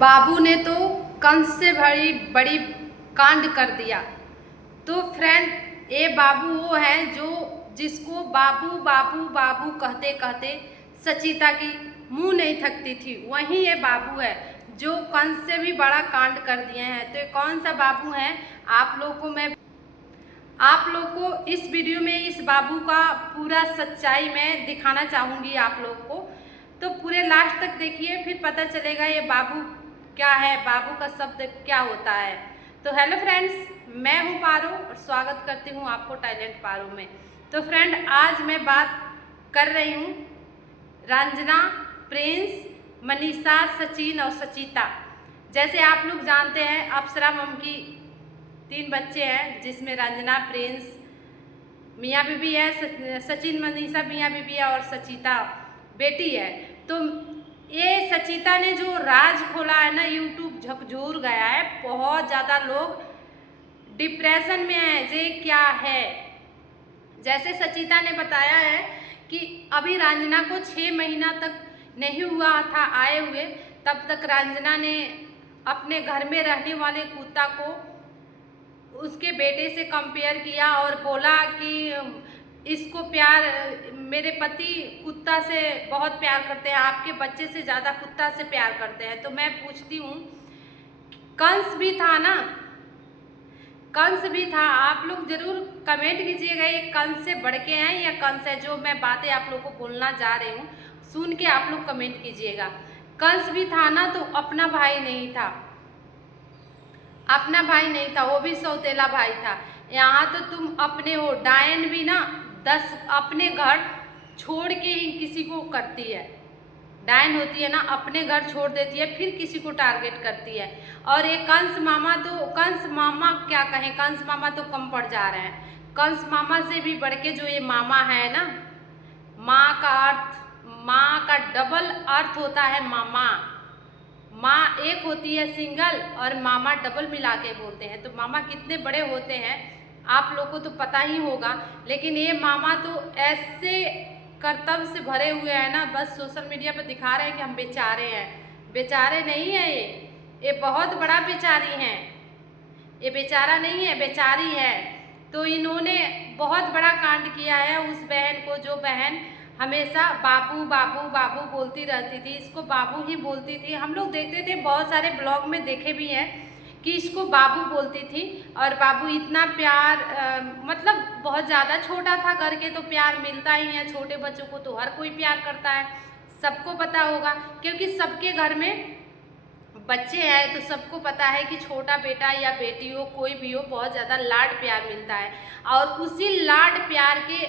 बाबू ने तो कंस से बड़ी बड़ी कांड कर दिया। तो फ्रेंड, ये बाबू वो है जिसको बाबू बाबू बाबू कहते कहते सचिता की मुंह नहीं थकती थी। वहीं ये बाबू है जो कंस से भी बड़ा कांड कर दिए हैं। तो ये कौन सा बाबू है, आप लोग को इस वीडियो में इस बाबू का पूरा सच्चाई मैं दिखाना चाहूँगी आप लोग को। तो पूरे लास्ट तक देखिए, फिर पता चलेगा ये बाबू क्या है, बाबू का शब्द क्या होता है। तो हेलो फ्रेंड्स, मैं हूँ पारो और स्वागत करती हूँ आपको टैलेंट पारो में। तो फ्रेंड, आज मैं बात कर रही हूँ रंजना, प्रिंस, मनीषा, सचिन और सचिता। जैसे आप लोग जानते हैं, अप्सरा मम की 3 बच्चे हैं, जिसमें रंजना, प्रिंस, मियाँ बीबी है, सचिन, मनीषा मियाँ बीबी है और सचिता बेटी है। तो ये सचिता ने जो राज खोला है ना, यूट्यूब झकझोर गया है। बहुत ज़्यादा लोग डिप्रेशन में हैं। ये क्या है, जैसे सचिता ने बताया है कि अभी रंजना को 6 महीना तक नहीं हुआ था आए हुए, तब तक रंजना ने अपने घर में रहने वाले कुत्ता को उसके बेटे से कंपेयर किया और बोला कि इसको प्यार, मेरे पति कुत्ता से बहुत प्यार करते हैं, आपके बच्चे से ज़्यादा कुत्ता से प्यार करते हैं। तो मैं पूछती हूँ, कंस भी था ना, कंस भी था। आप लोग जरूर कमेंट कीजिएगा, ये कंस से बढ़ के हैं या कंस है। जो मैं बातें आप लोग को बोलना जा रही हूँ, सुन के आप लोग कमेंट कीजिएगा। कंस भी था ना, तो अपना भाई नहीं था, अपना भाई नहीं था, वो भी सौतेला भाई था। यहाँ तो तुम अपने हो, डायन भी ना 10 अपने घर छोड़ के ही किसी को करती है। डायन होती है ना, अपने घर छोड़ देती है, फिर किसी को टारगेट करती है। और ये कंस मामा क्या कहें, कंस मामा तो कम पड़ जा रहे हैं। कंस मामा से भी बढ़ के जो ये मामा है ना, माँ का डबल अर्थ होता है मामा। माँ एक होती है सिंगल और मामा डबल मिला के बोलते हैं। तो मामा कितने बड़े होते हैं आप लोग को तो पता ही होगा। लेकिन ये मामा तो ऐसे कर्तव्य से भरे हुए हैं ना, बस सोशल मीडिया पर दिखा रहे हैं कि हम बेचारे हैं। बेचारे नहीं है, ये बहुत बड़ा बेचारी हैं। ये बेचारा नहीं है, बेचारी है। तो इन्होंने बहुत बड़ा कांड किया है उस बहन को, जो बहन हमेशा बाबू बाबू बाबू बोलती रहती थी। इसको बाबू ही बोलती थी। हम लोग देखते थे, बहुत सारे ब्लॉग में देखे भी हैं कि इसको बाबू बोलती थी। और बाबू इतना प्यार, मतलब बहुत ज़्यादा छोटा था करके तो प्यार मिलता ही है। छोटे बच्चों को तो हर कोई प्यार करता है, सबको पता होगा, क्योंकि सबके घर में बच्चे हैं तो सबको पता है कि छोटा बेटा या बेटी हो, कोई भी हो, बहुत ज़्यादा लाड प्यार मिलता है। और उसी लाड प्यार के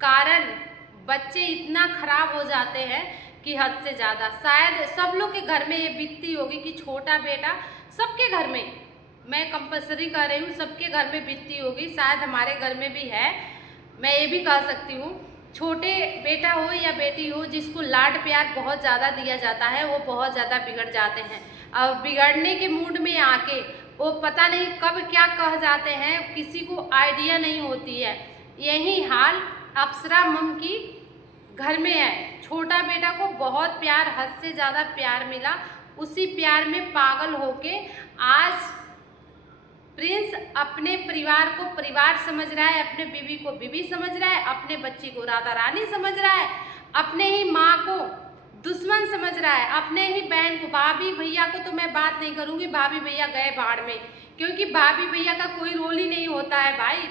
कारण बच्चे इतना खराब हो जाते हैं कि हद से ज़्यादा। शायद सब लोग के घर में ये बीतती होगी कि छोटा बेटा, सबके घर में, मैं कंपलसरी कर रही हूँ, सबके घर में बीतती होगी। शायद हमारे घर में भी है, मैं ये भी कह सकती हूँ। छोटे बेटा हो या बेटी हो, जिसको लाड प्यार बहुत ज़्यादा दिया जाता है, वो बहुत ज़्यादा बिगड़ जाते हैं। और बिगड़ने के मूड में आके वो पता नहीं कब क्या कह जाते हैं, किसी को आइडिया नहीं होती है। यही हाल अप्सरा मम की घर में है। छोटा बेटा को बहुत प्यार, हद से ज़्यादा प्यार मिला। उसी प्यार में पागल होके आज प्रिंस अपने परिवार को परिवार समझ रहा है, अपने बीवी को बीवी समझ रहा है, अपने बच्ची को राधा रानी समझ रहा है, अपने ही माँ को दुश्मन समझ रहा है, अपने ही बहन को, भाभी भैया को तो मैं बात नहीं करूँगी, भाभी भैया गए बाढ़ में, क्योंकि भाभी भैया का कोई रोल ही नहीं होता है भाई।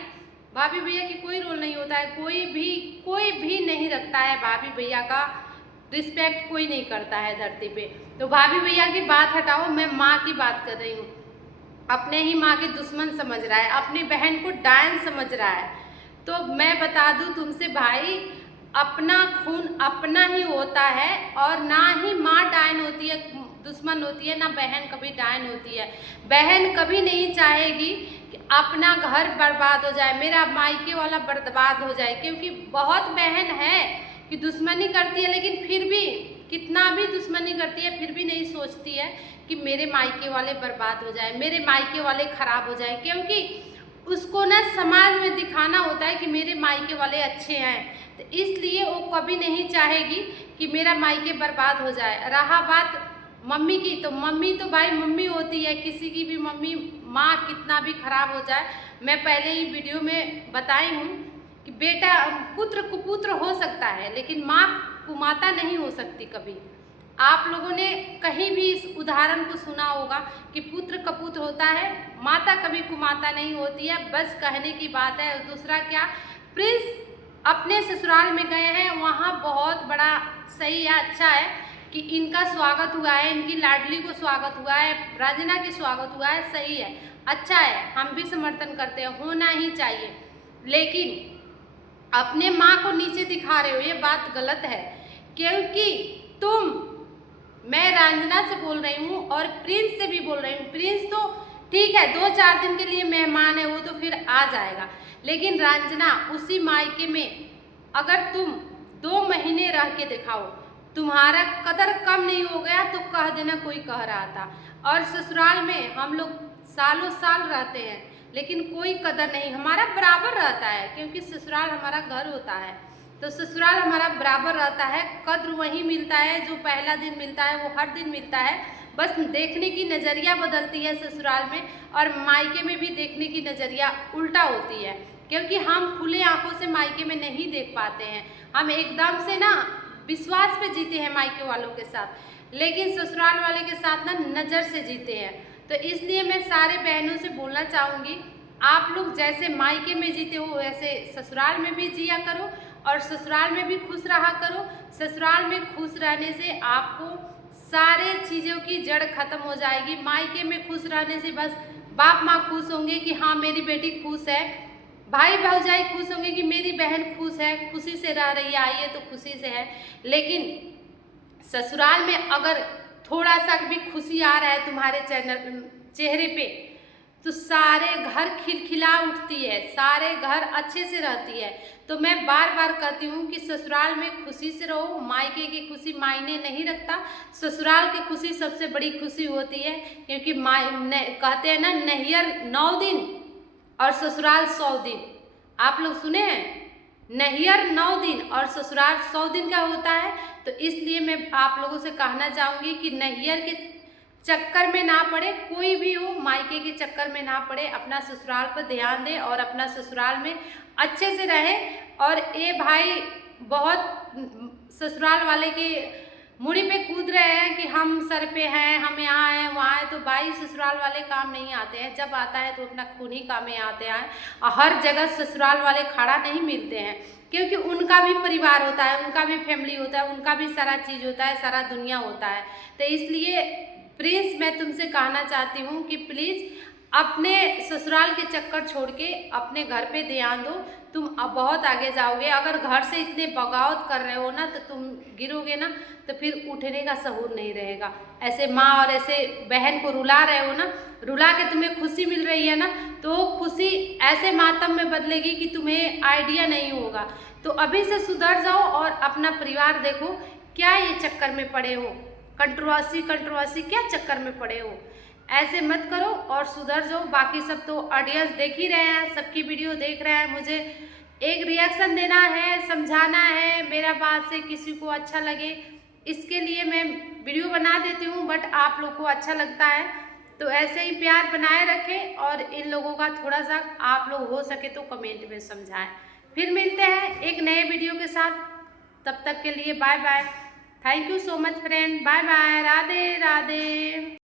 भाभी भैया की कोई रोल नहीं होता है, कोई भी नहीं रखता है भाभी भैया का रिस्पेक्ट, कोई नहीं करता है धरती पे। तो भाभी भैया की बात हटाओ, मैं माँ की बात कर रही हूँ। अपने ही माँ के दुश्मन समझ रहा है, अपनी बहन को डायन समझ रहा है। तो मैं बता दूँ तुमसे भाई, अपना खून अपना ही होता है, और ना ही माँ डायन होती है, दुश्मन होती है, ना बहन कभी डायन होती है। बहन कभी नहीं चाहेगी कि अपना घर बर्बाद हो जाए, मेरा मायके वाला बर्बाद हो जाए, क्योंकि बहुत बहन है कि दुश्मनी करती है, लेकिन फिर भी कितना भी दुश्मनी करती है, फिर भी नहीं सोचती है कि मेरे मायके वाले बर्बाद हो जाए, मेरे मायके वाले खराब हो जाए, क्योंकि उसको ना समाज में दिखाना होता है कि मेरे मायके वाले अच्छे हैं। तो इसलिए वो कभी नहीं चाहेगी कि मेरा मायके बर्बाद हो जाए। रहा बात मम्मी की, तो मम्मी तो भाई मम्मी होती है, किसी की भी मम्मी, माँ कितना भी खराब हो जाए। मैं पहले ही वीडियो में बताई हूँ कि बेटा पुत्र कुपुत्र हो सकता है, लेकिन माँ कुमाता नहीं हो सकती कभी। आप लोगों ने कहीं भी इस उदाहरण को सुना होगा कि पुत्र कपुत्र होता है, माता कभी कुमाता नहीं होती है, बस कहने की बात है। और दूसरा क्या, प्रिंस अपने ससुराल में गए हैं, वहाँ बहुत बड़ा सही है, अच्छा है कि इनका स्वागत हुआ है, इनकी लाडली को स्वागत हुआ है, राजना की स्वागत हुआ है, सही है, अच्छा है, हम भी समर्थन करते हैं, होना ही चाहिए। लेकिन अपने माँ को नीचे दिखा रहे हो, ये बात गलत है। क्योंकि मैं रंजना से बोल रही हूँ और प्रिंस से भी बोल रही हूँ। प्रिंस तो ठीक है 2-4 दिन के लिए मेहमान है, वो तो फिर आ जाएगा, लेकिन रंजना उसी मायके में अगर तुम 2 महीने रह के दिखाओ, तुम्हारा कदर कम नहीं हो गया तो कह देना कोई कह रहा था। और ससुराल में हम लोग सालों साल रहते हैं, लेकिन कोई कदर नहीं हमारा बराबर रहता है, क्योंकि ससुराल हमारा घर होता है। तो ससुराल हमारा बराबर रहता है, कद्र वही मिलता है जो पहला दिन मिलता है, वो हर दिन मिलता है। बस देखने की नज़रिया बदलती है ससुराल में, और मायके में भी देखने की नज़रिया उल्टा होती है, क्योंकि हम खुले आंखों से मायके में नहीं देख पाते हैं। हम एकदम से ना विश्वास पे जीते हैं मायके वालों के साथ, लेकिन ससुराल वाले के साथ ना नज़र से जीते हैं। तो इसलिए मैं सारे बहनों से बोलना चाहूँगी, आप लोग जैसे मायके में जीते हो वैसे ससुराल में भी जिया करो, और ससुराल में भी खुश रहा करो। ससुराल में खुश रहने से आपको सारे चीज़ों की जड़ खत्म हो जाएगी। मायके में खुश रहने से बस बाप माँ खुश होंगे कि हाँ मेरी बेटी खुश है, भाई भौजाई खुश होंगे कि मेरी बहन खुश है, खुशी से रह रही है, आई है तो खुशी से है। लेकिन ससुराल में अगर थोड़ा सा भी खुशी आ रहा है तुम्हारे चेहरे पे, तो सारे घर खिलखिला उठती है, सारे घर अच्छे से रहती है। तो मैं बार बार कहती हूँ कि ससुराल में खुशी से रहो, मायके की खुशी मायने नहीं रखता, ससुराल की खुशी सबसे बड़ी खुशी होती है। क्योंकि कहते हैं ना, नैहर 9 दिन और ससुराल 100 दिन। आप लोग सुने हैं, नैहर 9 दिन और ससुराल 100 दिन का होता है। तो इसलिए मैं आप लोगों से कहना चाहूँगी कि नैहर के चक्कर में ना पड़े, कोई भी हो मायके के चक्कर में ना पड़े, अपना ससुराल पर ध्यान दे और अपना ससुराल में अच्छे से रहे। और ये भाई बहुत ससुराल वाले के मुड़ी पे कूद रहे हैं कि हम सर पे हैं, हम यहाँ हैं वहाँ हैं, तो भाई ससुराल वाले काम नहीं आते हैं, जब आता है तो अपना खून ही काम में आते हैं। और हर जगह ससुराल वाले खड़ा नहीं मिलते हैं, क्योंकि उनका भी परिवार होता है, उनका भी फैमिली होता है, उनका भी सारा चीज़ होता है, सारा दुनिया होता है। तो इसलिए प्लीज़ मैं तुमसे कहना चाहती हूँ कि प्लीज़ अपने ससुराल के चक्कर छोड़ के अपने घर पे ध्यान दो, तुम अब बहुत आगे जाओगे। अगर घर से इतने बगावत कर रहे हो ना, तो तुम गिरोगे ना, तो फिर उठने का सहूर नहीं रहेगा। ऐसे माँ और ऐसे बहन को रुला रहे हो ना, रुला के तुम्हें खुशी मिल रही है ना, तो खुशी ऐसे मातम में बदलेगी कि तुम्हें आइडिया नहीं होगा। तो अभी से सुधर जाओ और अपना परिवार देखो। क्या ये चक्कर में पड़े हो, कंट्रोवर्सी क्या चक्कर में पड़े हो? ऐसे मत करो और सुधर जाओ। बाकी सब तो ऑडियंस देख ही रहे हैं, सबकी वीडियो देख रहे हैं, मुझे एक रिएक्शन देना है, समझाना है, मेरा बात से किसी को अच्छा लगे, इसके लिए मैं वीडियो बना देती हूँ। बट आप लोग को अच्छा लगता है तो ऐसे ही प्यार बनाए रखें, और इन लोगों का थोड़ा सा आप लोग हो सके तो कमेंट में समझाएं। फिर मिलते हैं एक नए वीडियो के साथ, तब तक के लिए bye bye. Thank you so much friend, bye bye, Radhe Radhe.